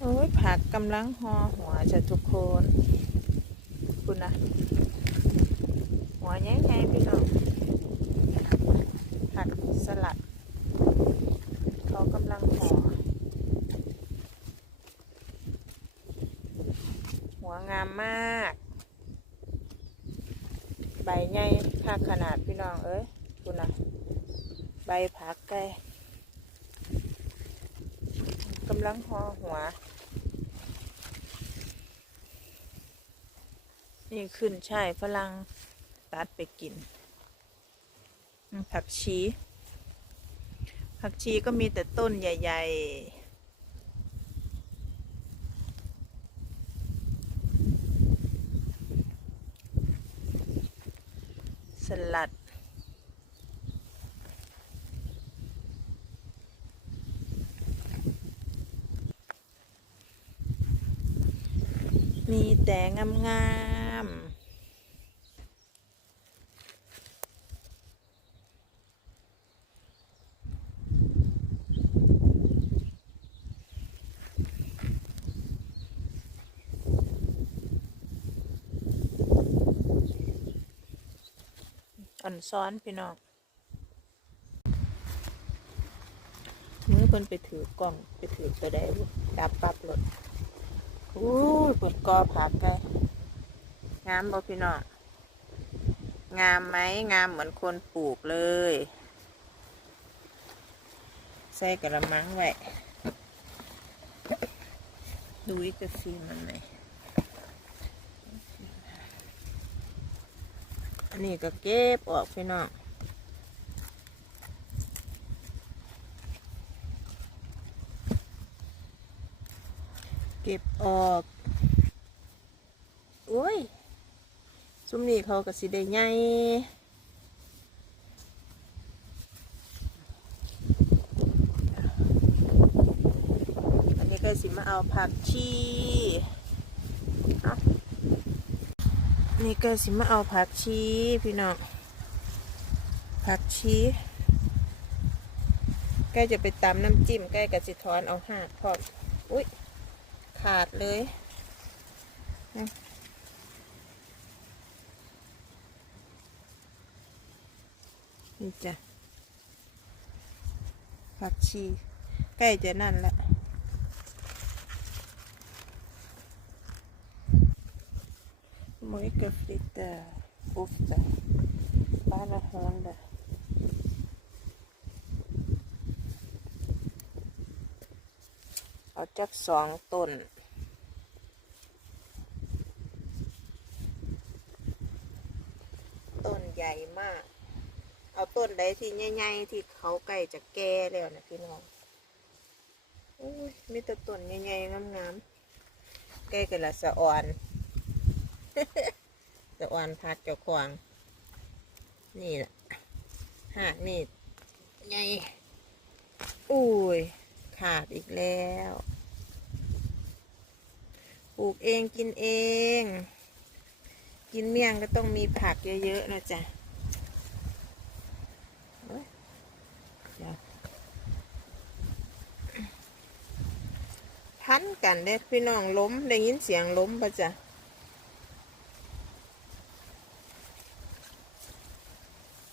โอ้ยผักกำลังห่อหัวจะทุกคนคุณนะหัวใหญ่ๆพี่น้องผักสลัด เขากำลังห่อหัวงามมาก ใบใหญ่ค่าขนาดพี่น้องเอ้ยคุณนะใบผักไก่กำลังห่อหัว นี่ขึ้นใช่ฝรั่งตัดไปกิน ผักชี ผักชีก็มีแต่ต้นใหญ่ ๆสลัด มีแต่งามๆ อ่อนซ้อนพี่น้องมือเพิ่นไปถือกล่องไปถือตัวใดดับปับรถอู้ยเปิดกอผักไกงามบ่พี่น้องงามไหมงามเหมือนคนปลูกเลย ใส่กระมังไว้ดูอีกจะซีมันไหม อันนี้ก็เก็บออกพี่น้องเก็บออกโอ้ยซุ้มนี้เขาก็สิได้ใหญ่อันนี้ก็สิมาเอาผักชีเอา นี่ก็สิมาเอาผักชีพี่น้องผักชีใกล้จะไปตำน้ำจิ้มใกล้กับสิทอนเอาหักพรอมอุ้ยขาดเลยนี่จ้ะผักชีใกล้จะนั่นและ Mycket lite ofta. Bara hörde. เอาจักสองต้นต้นใหญ่มาก เอาต้นใดที่ใหญ่ๆที่เขาใกล้จะแก่แล้วนะพี่น้องอุ้ยมีแต่ต้นใหญ่ๆงามๆใกล้กันละสะอ่อน สะอ่อนพัดเจ้าควาง นี่แหละหากนี่ใหญ่อุ้ย ขาดอีกแล้วปลูกเองกินเอง กินเมี่ยงก็ต้องมีผักเยอะๆนะจ๊ะพันกันเด้อพี่น้องล้มได้ยินเสียงล้มปะจ๊ะ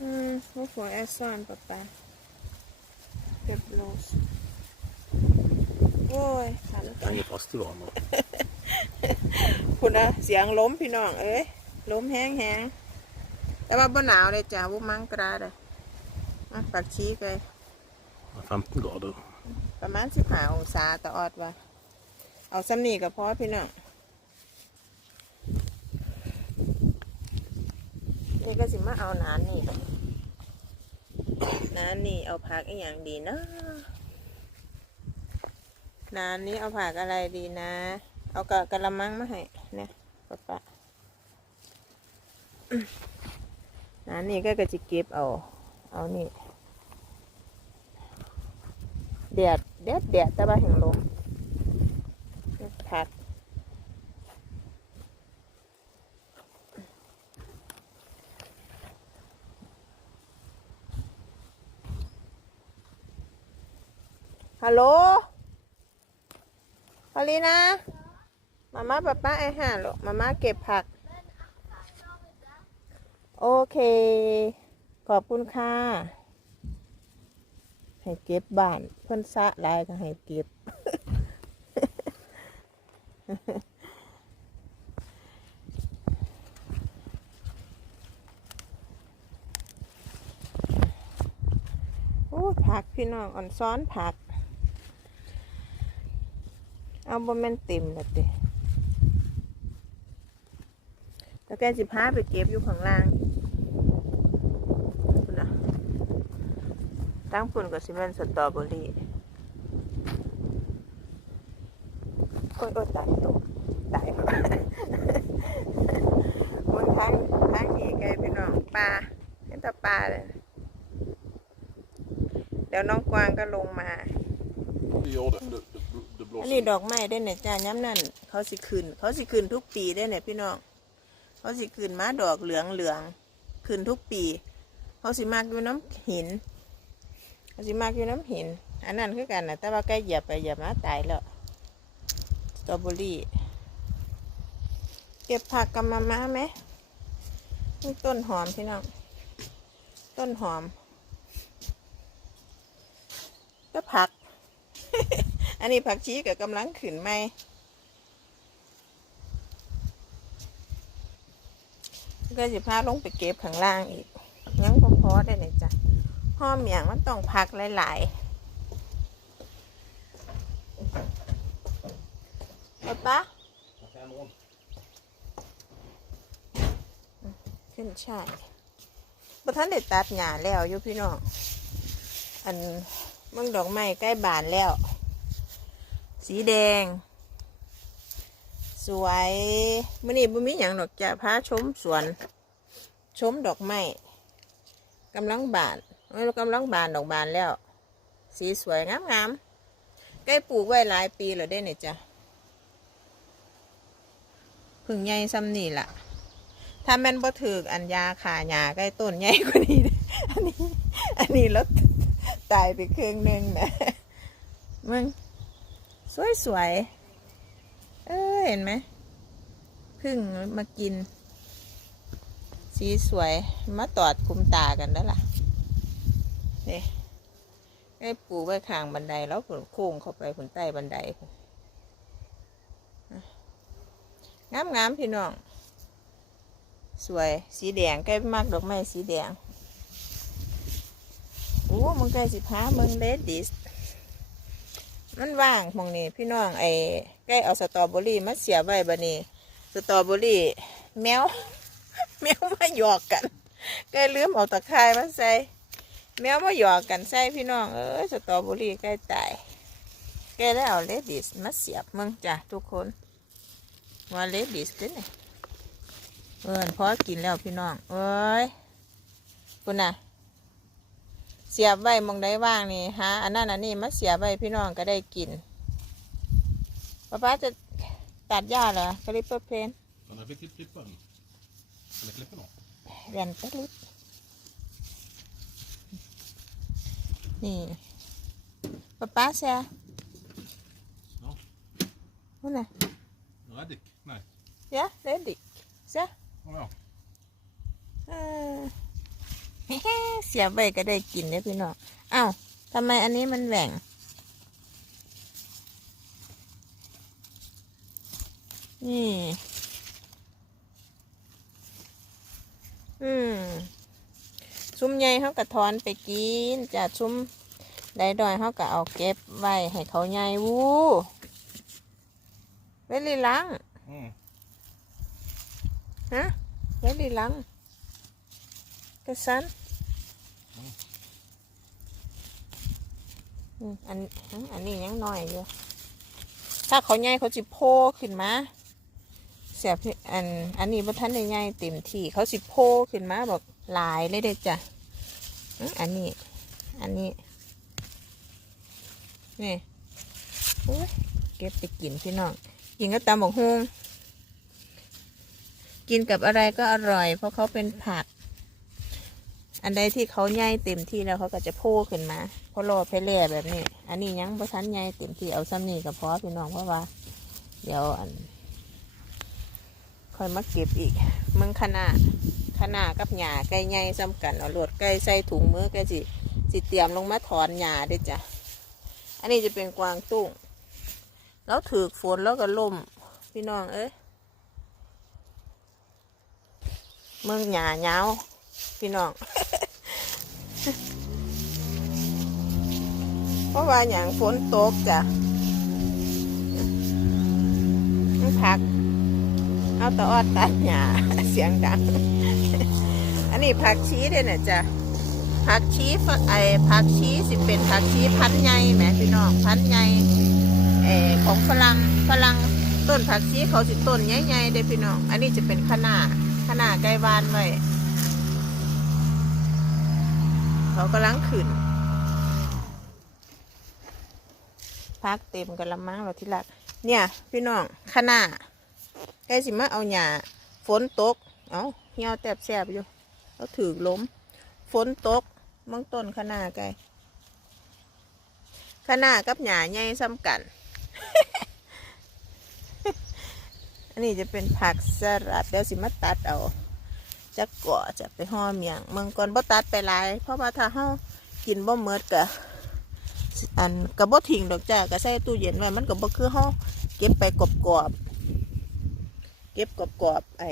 อืมลูกหัวแอสซอนปะปะเก็บโลสโอ้ยขัน kan ge fast i vanor. คุณนะเสียงล้มพี่น้องเอ้ยล้มแห้งแห้งแต่ว่าบ่หนาวเลยจ้ะวุ้มังกราเลยอะปักชี้เลย 15 grader. ประมาณสิบห้าองศาต่อออดว่าเอาซ้ำนี่ก็พอพี่น้อง นี่ก็สิมาเอาหนานนี่หน น้านนี่เอาผักอีกอย่างดีนะหนานนี้เอาผักอะไรดีนะ เอากะกะละมังมาให้เนี่ยปะปะอื้อหนานนี่ก็กระจิเก็บเอา เอานี่แดดแดดแดดต่ว่าแห่งลมผัด ฮัลโหลอลีนะ มาม่าป้าป้าไอห่าลูกมาม่าเก็บผัก โอเค ขอบคุณค่ะ ให้เก็บบ้าน เพิ่นสะลายก็ให้เก็บ โอ้ผักพี่น้องอ่อนซ้อนผัก เอาบ่แม่นเต็มและติแล้วแกสิพาไปเก็บอยู่ข้างล่างนะตั้งปุ่นกับซิเมนสตรอเบอรี่โอ้ยโอ้ยตายตกตายมันทางทางนี้ไกลพี่น้องปลาเห็นแต่ปลาเลยเดี๋ยวน้องกวางก็ลงมา อันนี้ดอกไม้ได้เนี่ยจ้าย้ำนั่นเขาสิขึ้นเขาสิขึ้นทุกปีได้เนี่ยพี่น้องเขาสิขึ้นมาดอกเหลืองเหลืองขึ้นทุกปีเขาสิมากอยู่น้ำหินเขาสิมากอยู่น้ำหิน อันนั้นคือกันนะแต่ว่าใกล้เหยียบไปเหยียบมาตายแล้วสตรอเบอรี่เก็บผักกับมาม่าไหมนี่ต้นหอมพี่น้องต้นหอมก็ผัก อันนี้ผักชีกับกำลังขึ้นไหมก็สิพาลงไปเก็บข้างล่างอีก ยังพอพอได้เลยจ้ะห้อมอย่างมันต้องพักหลายๆไปปะขึ้นใช่ประท่านได้ตัดหญ้าแล้วอยู่พี่น้อง อันเมืองดอกไม้ใกล้บานแล้ว สีแดง สวยมื่อนี้บ่มีอย่างดอกจะพาชมสวน ชมดอกไม้กำลังบานเอ้ยกำลังบานดอกบานแล้ว สีสวยงามงามๆใกล้ปลูกไว้หลายปีแล้วได้เนี่ยจ้ะพึ่งใหญ่ซ้ำนี่ล่ะ ถ้าแม่นบ่ถืออันยาขาหญ้าใกล้ต้นใหญ่กว่านี้อันนี้ อันนี้รถตายไปครึ่งหนึงนะมึง สวยสวยๆเออเห็นไหมพึ่งมากิน สีสวยมาตอดคุมตากันแล้วล่ะนี่ไอ้ปูไว้ข้างบันไดแล้วผลโค้งเข้าไปผลใต้บันไดงามงามๆพี่น้อง สวยสีแดงใกล้มากดอกไม้สีแดงโอ้มึงใกล้สิพามึงเลดดิส มันว่างมองนี้พี่น้องไอ้ใกล้เอาสตรอเบอรี่มาเสียบไว้บะนี้สตรอเบอรี่ แมว แมวมาหยอกกันใกล้ลืมเอาตะไคร้มาใส่แมวมาหยอกกันใส่พี่น้องเอ้ยสตรอเบอรี่ใกล้ตายใกล้ได้เอาเลดิสมาเสียบมึงจ้ะทุกคนว่าเลดิสเด้อเนี่ยเอินพอกินแล้วพี่น้องเอ้ยคุณน่ะ สียบไว้หมองได้ว่างนี่ฮะอันนั้นอันนี้มาเสียบไว้พี่น้องก็ได้กินป้าป้าจะตัดหญ้าเหรอกริปเปอร์เพน Men jag fick inte klippa den. Eller klippa någon. เรียนตะลิปนี่ป้าป้าเสีย Ja. นู่นน่ะ Nej, Dick. Nej. เสียเลดิเสีย Oh, ja. เออ เสียบไว้ก็ได้กินเนี่ยพี่น้องอ้าวทำไมอันนี้มันแหว่ง นี่ อืมซุ้มใหญ่เขากระทอนไปกินจะซุ้มได้ดอยเขาก็เอาเก็บไว้ให้เขาใหญ่วูเวลีหลัง Mm. ฮะเวลีหลัง กระสันอันอันนี้ยังน้อยอยู่ ถ้าเขาใหญ่เขาจะโผล่ขึ้นมาเสียบอัน อันนี้บ่ทันใหญ่เต็มที่เขาสิโผล่ขึ้นมาแบบหลายเลยเด็ดจ้ะอันนี้ อันนี้ นี่โอ้ยเก็บไปกินพี่น้อง กินก็ตำบักฮุงกินกับอะไรก็อร่อย เพราะเขาเป็นผัก อันใดที่เขาใหญ่เต็มที่แล้วเขาก็จะโผล่ขึ้นมาเพราะรอไปแล่แบบนี้ อันนี้ยังบ่ทันใหญ่เต็มที่เอาซ้ำนี่ก็พอพี่น้องเพราะว่า เดี๋ยวอันค่อยมาเก็บอีกมึงขนาดขนาดกับหญ้าไก่ใหญ่ซ้ำกันเอาโหลดไก่ใส่ถุงมือก่สิสิเตรียมลงมาถอนหญ้าด้วยจ้ะอันนี้จะเป็นกวางตุ้งแล้วถือฝนแล้วก็ล่มพี่น้องเอ้ยมืองหญ้าเหงา พี่น้อง เพราะว่าอย่างฝนตกจ้ะมันพัก เอาตะออดตัดหญ้าเสียงดัง อันนี้ผักชีเด้เนี่ยจ้ะผักชีฝไอผักชีสิเป็นผักชีพันธุ์ใหญ่แหมพี่น้องพันธุ์ใหญ่เออของฝรั่งฝรั่งต้นผักชีเขาสิต้นใหญ่ๆเด้พี่น้อง อันนี้จะเป็นขนาขนาไก่บานไว้ เขากำลังขึ้นพักเต็มกันละมั้งเราที่รักเนี่ย พี่น้องขนาใกล้สิมาเอาหญ้าฝนตก เอาเหี่ยวแตบแสบอยู่แล้วถือล้ม ฝนตกมืองต้นขนาไกลขนากับหญ้าใหญ่ซ้ำกัน อันนี้จะเป็นผักสลัดเดี๋ยวสิมาตัดเอา จะก่อจะไปห่อเมียงเมืองก่อนบ่ตัดไปหลาย เพราะว่าถ้าเฮากินบ่เมิดกะอันกระบ่ทิ้งดอกจ้าก็ใส่ตู้เย็นไว้มันก็บ่คือเฮาเก็บไปกรอบๆเก็บกรอบๆไอ้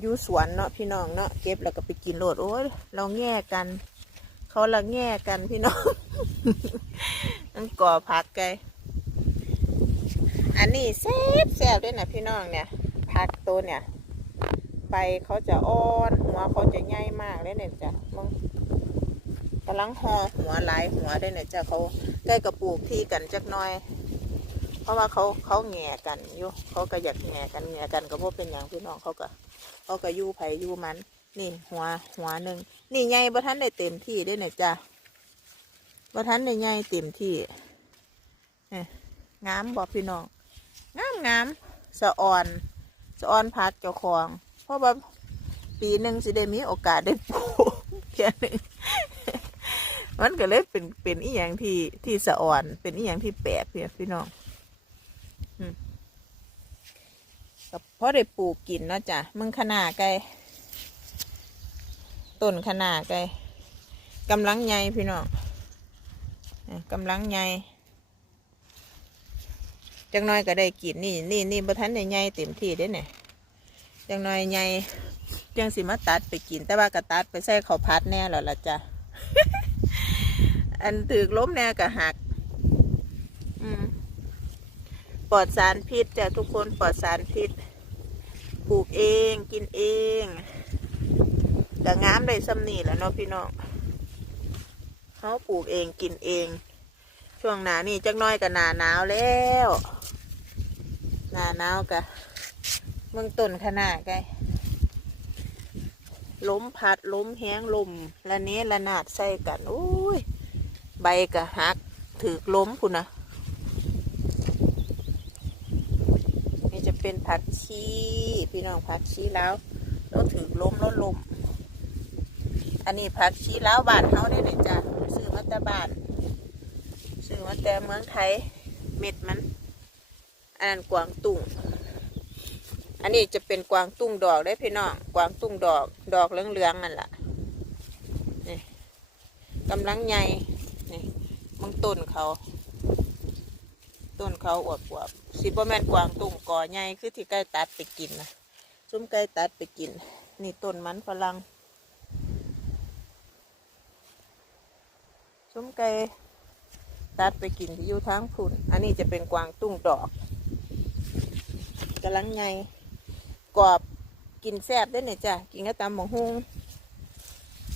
อยู่สวนเนาะพี่น้องเนาะเก็บแล้วก็ไปกินโลดโอ้ยเราแง่กัน เขาละแง่กันพี่น้องนั่นก่อผักไกอันนี้แซ่บแซ่บด้วยนะพี่น้องเนี่ยผักตัวเนี่ย ใบเขาจะอ่อนหัวเขาจะใหญ่มากเลยเนี่ยจ้ะมึงกำลังหอหัวหลายหัวได้เนี่ยจ้ะเขาใกล้กระปลูกที่กันจักน้อย เพราะว่าเขาเขาแง่กันอยู่เขาก็อยากแง่กันแง่กันก็บ่เป็นอย่างพี่น้องเขาก็เขาก็ยู่ไผอยู่มัน นี่หัวหัวหนึ่งนี่ใหญ่บ่ทันได้เต็มที่เด้วยเนี่ยจ้ะบ่ทันได้ใหญ่เต็มที่นี่งามบอกพี่น้องงามงามสะอ่อนสะอ่อนพักเจ้าของ เพราะว่าปีหนึ่งสิได้มีโอกาสได้ปลูกแค่หนึ่งมันก็เลยเป็นเป็นอีหยังที่ที่สะอ่อน เป็นอีหยังที่แปลกพี่พี่น้องก็พอได้ปลูกกินเนาะจ้ะมึงขนาไก่ต้นขนาไก่กำลังใหญ่พี่น้องกำลังใหญ่จังน้อยก็ได้กินนี่นี่นี่บทันได้ใหญ่เต็มที่เด้เนี่ย จังน้อยใหญ่จังสิมาตัดไปกิน แต่ว่าก็ตัดไปใส่ข้าวผัดแน่แล้วละจ้ะ อันถือล้มแน่ก็หัก อืมปลอดสารพิษจ้ะทุกคนปลอดสารพิษปลูกเองกินเองแต่งามได้ซ้ำนี่แล้วเนาะพี่น้องเขาปลูกเองกินเอง ช่วงหนานี่จักหน้อยกับหนาหนาวแล้ว หนาหนาวกะ เมืองต้นขนาดไกล้มพัดล้มแห้งลมละเนี้ละนาดใส่กันโอ้ย ใบกะหักถือล้มคุณนะนี่จะเป็นผักชีพี่น้องผักชีแล้วแล้วถือล้มแล้วลม อันนี้ผักชีแล้วบานเขาได้เลยจ้ะซื้อมาแต่บานซื้อมาแต่เมืองไทยเม็ดมันอันนั้นกวางตุ้ง นนี้จะเป็นกวางตุ้งดอกได้พี่น้อง กวางตุ้งดอก ดอกเหลืองๆนั่นแหละนี่กำลังใหญ่นี่มึงต้นเขา ต้นเขาอวบอวบๆสิบแมนกวางตุ้งก่อใหญ่คือที่ใกล้ตัดไปกินนะซุ้มใกล้ตัดไปกิน นี่ต้นมันฝรั่งซุ้มไก่ตัดไปกินที่อยู่ทางพุ่น อันนี้จะเป็นกวางตุ้งดอกกำลังใหญ่ กรอบกินแซ่บได้เนี่ยจ้ะกินกับตำหมกฮุง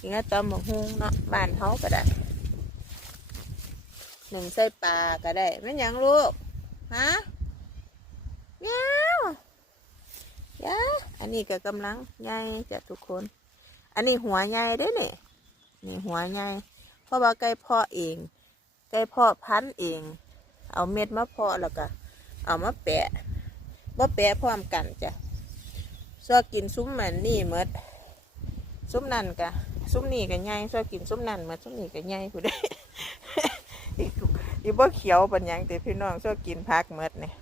กินกับตำหมกฮุงเนาะบ้านเขาก็ได้หนึ่งไส้ปลาก็ได้แม่ยังลูกฮะเมียวยาอันนี้ก็กำลังใหญ่จ้ะทุกคน อันนี้หัวใหญ่เด้เนี่ยนี่หัวใหญ่เพราะว่าไก่พาะเองไก่พาะพันเอง เอาเม็ดมาพาะแล้วก็เอามาแปะบ่แปะพร้อมกันจ้ะ ซอกินซุ้มมันนี่เมดซุ้มนั่นกะซุ้มนี่กะใหญ่ชอกินซุ้มนั่นเหมาซุ้มนี่กะใหญ่ผู้ใดอีกอีบ่เขียวปัญญังแต่พี่น้องชอบกินพักเมดเนี่ย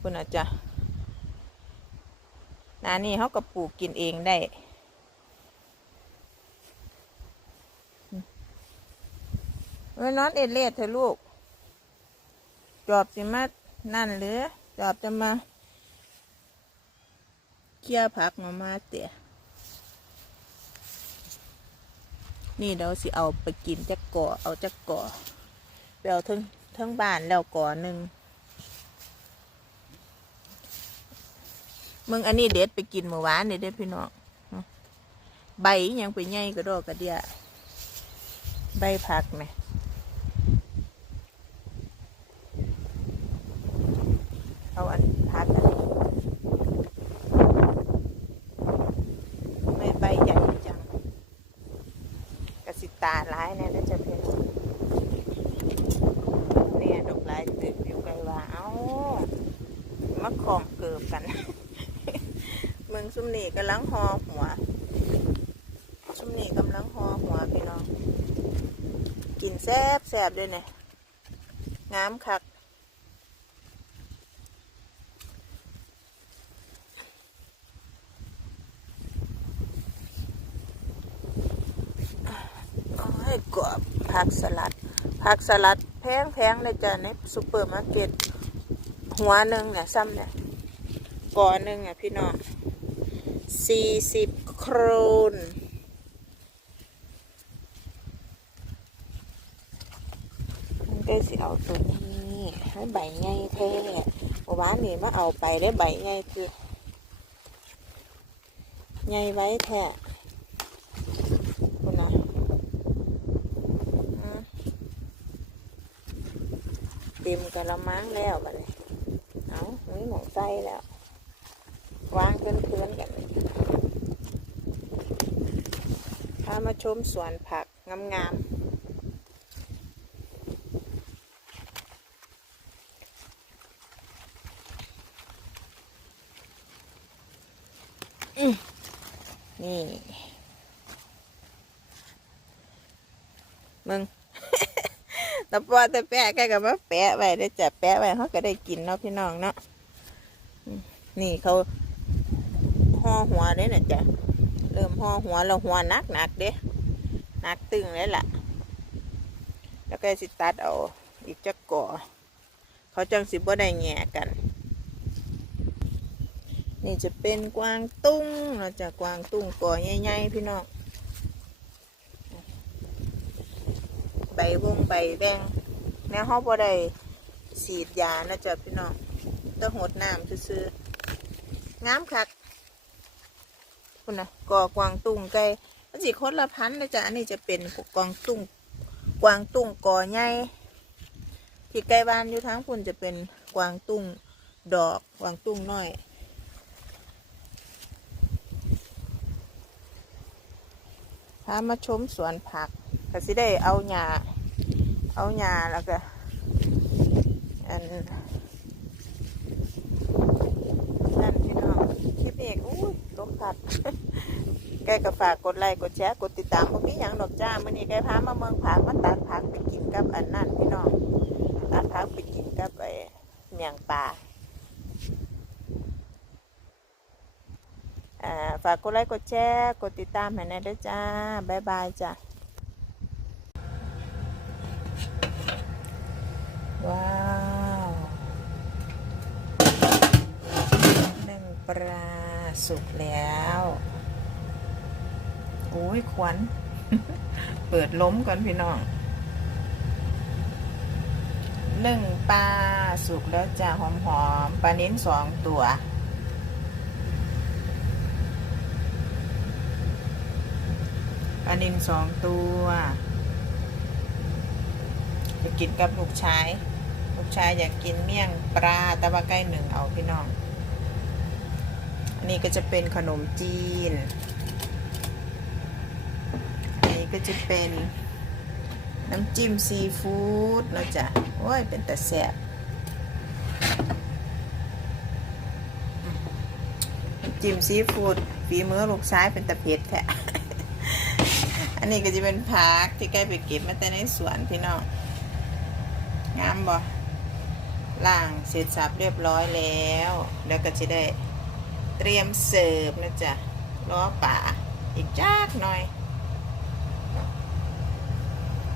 คุณอาจจะนานี่เขาก็ปลูกกินเองได้เอ้นอนเอ็ดเลียดเถอลูก จอบสิมานั่นหรือ จอบจะมาเคี่ยวผักมามาเตะนี่เราสิเอาไปกินจักก่อเอาจักก่อไปเอาทั้งทั้งบ้านแล้วก่อหนึ่งมึงอันนี้เด็ดไปกินเมื่อวานนี่เด้อพี่น้องใบยังไปใหญ่กระดอกกระเดียใบผักไหม เอาอันพัดอันนี้ไม่ใบใหญ่จังก ระสิตาร้ายแน่น่าจะเป็นเนี่ยดอกลายตึกอยู่ไกลว่าเอ้ามาขอมเกิบกัน เมืองซุมนี่กำลังหอหัวซุมนี่กำลังหอหัวพี่น้อง กินแซบแซบด้วยเนี่ยงามคัก โอ้ยกรอบผัก สลัด ผักสลัดแพงแพงเลยจ้ะในซูเปอร์มาร์เก็ตหัวหนึ่งเนี่ยซ้ำเนี่ยก่อหนึ่งอะพี่น้องสี่สิบโครนมันก็สิเอาตัวนี้ให้ใบใหญ่แท้เมื่อวานนี้มาเอาไปได้ใบใหญ่คือใหญ่ไว้แท้คุณนะ อืมเต็มกระมังแล้วบัดนี้เอาไม่หมองไส้แล้ว วางเพื่อนๆกันพามาชมสวนผักงามๆนี่มึง แต่พอต่แปะแกก็มาแปะไว้ได้จะแปะไว้เขาก็ได้กินเนาะพี่น้องเนาะนี่เขาห่อหัวเลยนะจ๊ะเริ่มห่อหัวแล้วหัวหนักหนักเด้หนักตึงเลยล่ะ แล้วก็สิตัดเอาอีกจักก่อ เขาจังสิบ่ได้แง่กัน นี่จะเป็นกวางตุ้งเราจะกวางตุ้งก่อใหญ่ๆพี่น้อง ใบวงใบแบงแนวเขาบ่ได้สีดยานะจ๊ะพี่น้องแตะหดน้ำซื่อๆงามคักคุณนะก่อกวางตุ้งไก่มันสิคนละพันนะจ๊ะอันนี้จะเป็นกวางตุ้งกวางตุ้งก่อใหญ่ที่ใกล้บ้านอยู่ทั้งคุณจะเป็นกวางตุ้งดอกกวางตุ้งน้อยพามาชมสวนผัก ก็สิได้เอาหญ้าเอาหญ้าแล้วก็อันนั่นพี่น้องคลิปนี้อุ้ยลมพัดแกก็ฝากกดไลค์กดแชร์กดติดตามพวกนี้อย่างดอกจ้ามื่อนี้แกพามาเมืองผักมาตัดผักไปกินกับอันนั่นพี่น้องตัดผักไปกินกับไอ้เมียงปลาอ่าฝากกดไลค์กดแชร์กดติดตามให้หน่อยด้วยจ้า บ๊ายบายจ้า ว้าวหนึ่งปลาสุกแล้วโอ้ยควันเปิดล้มก่อนพี่น้องหนึ่งปลาสุกแล้วจ้าหอมๆปลานิ้นสองตัวปลานินสองตัวจะกินกับลูกชาย ลูกชายอยากกินเมี่ยงปลาแต่ว่าใกล้หนึ่งเอาพี่น้อง อันนี้ก็จะเป็นขนมจีน อันนี้ก็จะเป็นน้ำจิ้มซีฟู้ดนะจ๊ะโอ้ย เป็นแต่แซ่บจิ้มซีฟู้ดฝีมือลูกชายเป็นตะเพ็ดแท้อันนี้ก็จะเป็นผักที่ใกล้ไปเก็บมาแต่ในสวนพี่น้องงามบ่ ล่างเสร็จสับเรียบร้อยแล้ว แล้วก็จะได้เตรียมเสิร์ฟนะจ๊ะล้อป่าอีกจักหน่อย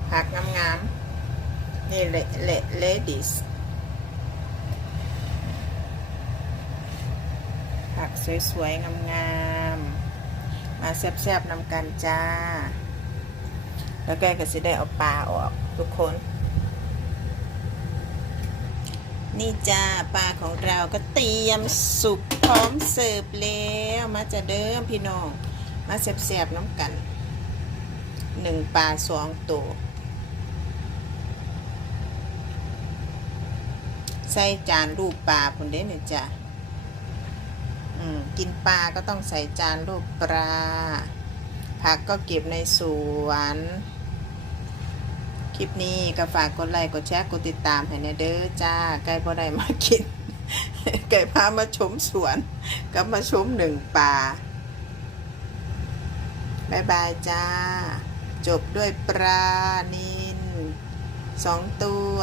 ผักงามๆนี่เลเลเลดิสผักสวยๆ งามๆ มาแซ่บๆนำกันจ้า แล้วแกก็สิได้เอาปลาออกทุกคน นี่จ้าปลาของเราก็เตรียมสุกพร้อมเสิร์ฟแล้วมาจะเดิมพี่น้อง มาแซ่บๆน้ำกันหนึ่งปลาสองตัวใส่จานรูปปลาคนเด้เนี่ยจ้ะอืมกินปลาก็ต้องใส่จานรูปปลาผักก็เก็บในสวน คลิปนี้ก็ฝากกดไลค์กดแชร์กดติดตามให้แน่เด้อจ้าไก่พ่อได้มากินไก่พามาชมสวนก็มาชมหนึ่งป่าบายบายจ้า จบด้วยปลานินสองตัว